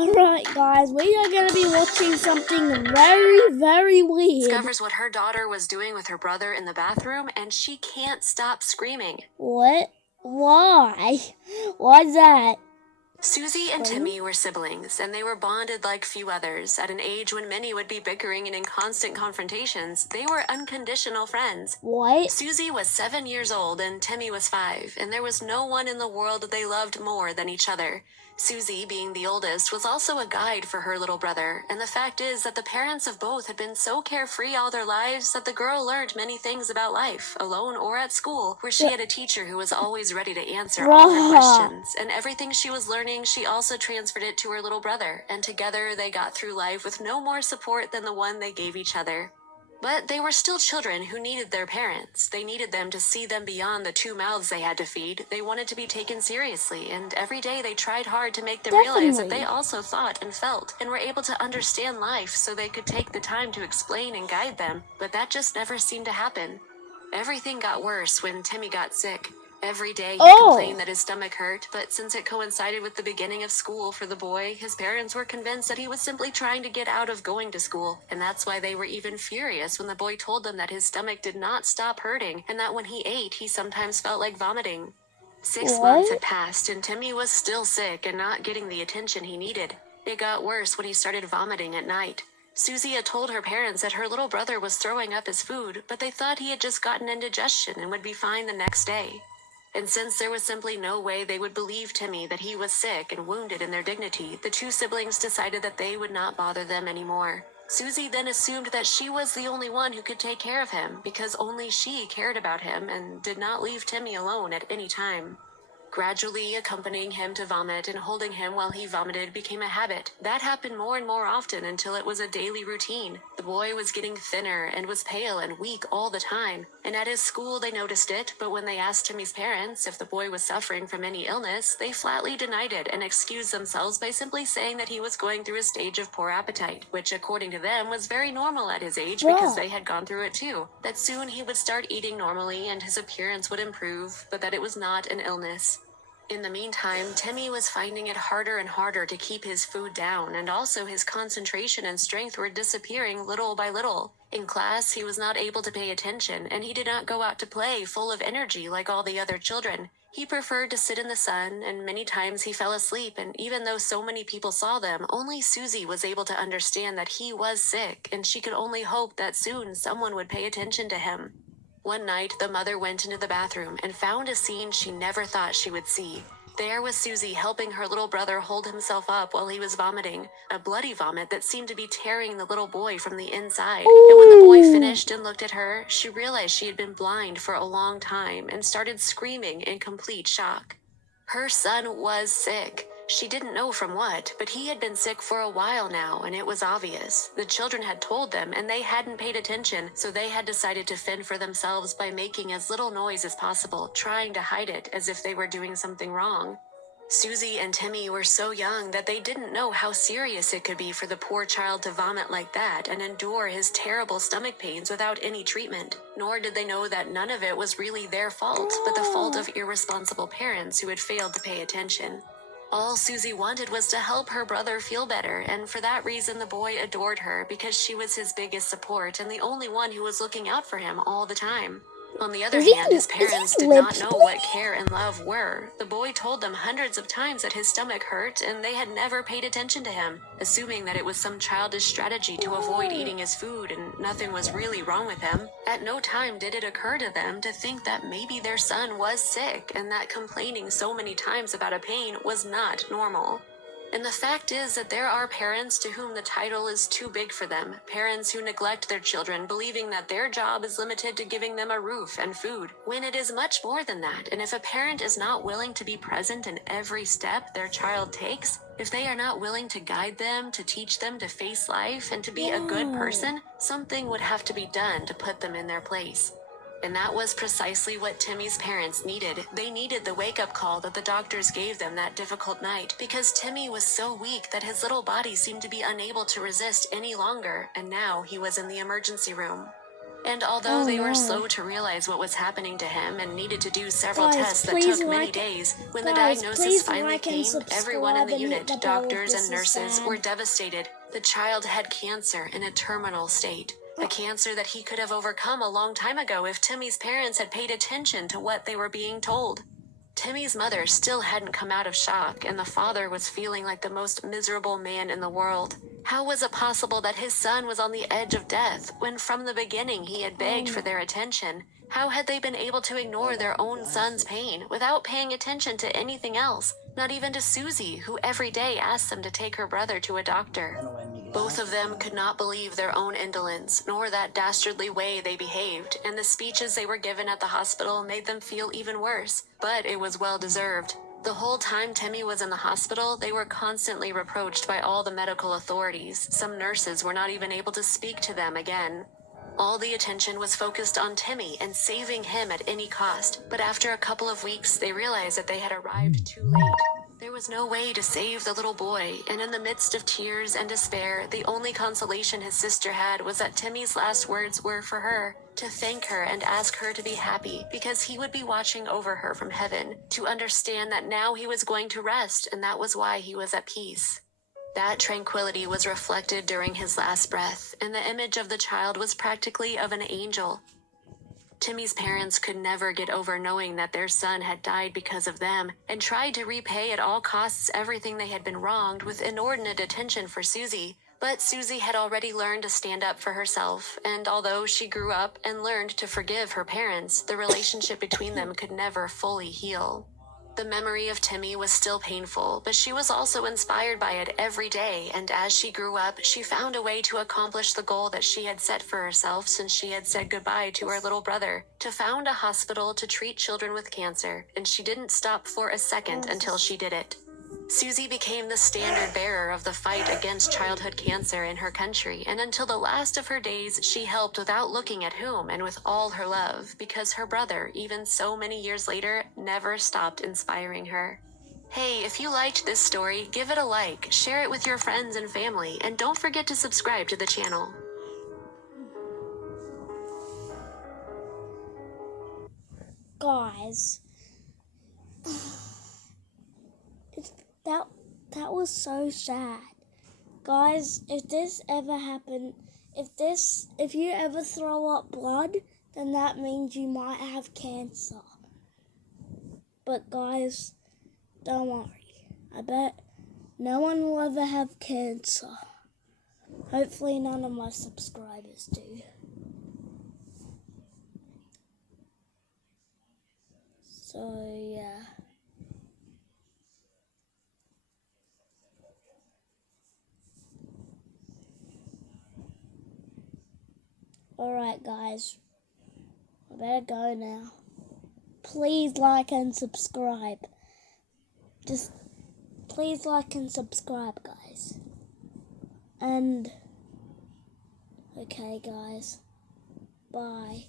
Alright guys, we are going to be watching something very, very weird. Discovers what her daughter was doing with her brother in the bathroom, and she can't stop screaming. What? Why? Why's that? Susie and Timmy were siblings, and they were bonded like few others. At an age when many would be bickering and in constant confrontations, they were unconditional friends. What? Susie was 7 years old and Timmy was 5, and there was no one in the world they loved more than each other. Susie, being the oldest, was also a guide for her little brother, and the fact is that the parents of both had been so carefree all their lives that the girl learned many things about life, alone or at school, where she had a teacher who was always ready to answer all her questions, and everything she was learning, she also transferred it to her little brother, and together they got through life with no more support than the one they gave each other. But they were still children who needed their parents. They needed them to see them beyond the 2 mouths they had to feed. They wanted to be taken seriously, and every day they tried hard to make them realize that they also thought and felt, and were able to understand life so they could take the time to explain and guide them, but that just never seemed to happen. Everything got worse when Timmy got sick. Every day he complained that his stomach hurt, but since it coincided with the beginning of school for the boy, his parents were convinced that he was simply trying to get out of going to school, and that's why they were even furious when the boy told them that his stomach did not stop hurting, and that when he ate, he sometimes felt like vomiting. 6 months had passed, and Timmy was still sick and not getting the attention he needed. It got worse when he started vomiting at night. Susie had told her parents that her little brother was throwing up his food, but they thought he had just gotten indigestion and would be fine the next day. And since there was simply no way they would believe Timmy that he was sick and wounded in their dignity, the two siblings decided that they would not bother them anymore. Susie then assumed that she was the only one who could take care of him, because only she cared about him and did not leave Timmy alone at any time. Gradually, accompanying him to vomit and holding him while he vomited became a habit. That happened more and more often until it was a daily routine. The boy was getting thinner and was pale and weak all the time, and at his school they noticed it, but when they asked Timmy's parents if the boy was suffering from any illness, they flatly denied it and excused themselves by simply saying that he was going through a stage of poor appetite, which according to them was very normal at his age because they had gone through it too. That soon he would start eating normally and his appearance would improve, but that it was not an illness. In the meantime, Timmy was finding it harder and harder to keep his food down, and also his concentration and strength were disappearing little by little. In class, he was not able to pay attention, and he did not go out to play full of energy like all the other children. He preferred to sit in the sun, and many times he fell asleep, and even though so many people saw them, only Susie was able to understand that he was sick, and she could only hope that soon someone would pay attention to him. One night, the mother went into the bathroom and found a scene she never thought she would see. There was Susie helping her little brother hold himself up while he was vomiting, a bloody vomit that seemed to be tearing the little boy from the inside. And when the boy finished and looked at her, she realized she had been blind for a long time and started screaming in complete shock. Her son was sick. She didn't know from what, but he had been sick for a while now, and it was obvious. The children had told them, and they hadn't paid attention, so they had decided to fend for themselves by making as little noise as possible, trying to hide it as if they were doing something wrong. Susie and Timmy were so young that they didn't know how serious it could be for the poor child to vomit like that and endure his terrible stomach pains without any treatment. Nor did they know that none of it was really their fault, but the fault of irresponsible parents who had failed to pay attention. All Susie wanted was to help her brother feel better, and for that reason the boy adored her because she was his biggest support and the only one who was looking out for him all the time. On the other hand, his parents did not know what care and love were. The boy told them hundreds of times that his stomach hurt, and they had never paid attention to him, assuming that it was some childish strategy to avoid eating his food and nothing was really wrong with him. At no time did it occur to them to think that maybe their son was sick and that complaining so many times about a pain was not normal. And the fact is that there are parents to whom the title is too big for them, parents who neglect their children, believing that their job is limited to giving them a roof and food, when it is much more than that. And if a parent is not willing to be present in every step their child takes, if they are not willing to guide them, to teach them to face life, and to be a good person, something would have to be done to put them in their place. And that was precisely what Timmy's parents needed. They needed the wake-up call that the doctors gave them that difficult night, because Timmy was so weak that his little body seemed to be unable to resist any longer, and now he was in the emergency room. And although they were no. slow to realize what was happening to him and needed to do several Guys, tests that please took many like- days, when the Guys, diagnosis please finally like and came, everyone in the subscribe and hit unit, the bell if doctors this and is nurses, bad. were devastated. The child had cancer in a terminal state. A cancer that he could have overcome a long time ago if Timmy's parents had paid attention to what they were being told. Timmy's mother still hadn't come out of shock, and the father was feeling like the most miserable man in the world. How was it possible that his son was on the edge of death when from the beginning he had begged for their attention? How had they been able to ignore their own son's pain without paying attention to anything else? Not even to Susie, who every day asked them to take her brother to a doctor. Both of them could not believe their own indolence, nor that dastardly way they behaved, and the speeches they were given at the hospital made them feel even worse, but it was well deserved. The whole time Timmy was in the hospital, they were constantly reproached by all the medical authorities. Some nurses were not even able to speak to them again. All the attention was focused on Timmy and saving him at any cost, but after a couple of weeks, they realized that they had arrived too late. There was no way to save the little boy, and in the midst of tears and despair, the only consolation his sister had was that Timmy's last words were for her, to thank her and ask her to be happy, because he would be watching over her from heaven, to understand that now he was going to rest, and that was why he was at peace. That tranquility was reflected during his last breath, and the image of the child was practically of an angel. Timmy's parents could never get over knowing that their son had died because of them, and tried to repay at all costs everything they had been wronged with inordinate attention for Susie. But Susie had already learned to stand up for herself, and although she grew up and learned to forgive her parents, the relationship between them could never fully heal. The memory of Timmy was still painful, but she was also inspired by it every day, and as she grew up, she found a way to accomplish the goal that she had set for herself since she had said goodbye to her little brother, to found a hospital to treat children with cancer, and she didn't stop for a second until she did it. Susie became the standard bearer of the fight against childhood cancer in her country, and until the last of her days, she helped without looking at whom and with all her love, because her brother, even so many years later, never stopped inspiring her. Hey, if you liked this story, give it a like, share it with your friends and family, and don't forget to subscribe to the channel. Guys, that that was so sad. Guys, if this ever happened, if you ever throw up blood, then that means you might have cancer. But guys, don't worry. I bet no one will ever have cancer. Hopefully none of my subscribers do. So yeah. Alright guys, I better go now. Please like and subscribe. Just please like and subscribe, guys. And okay guys, bye.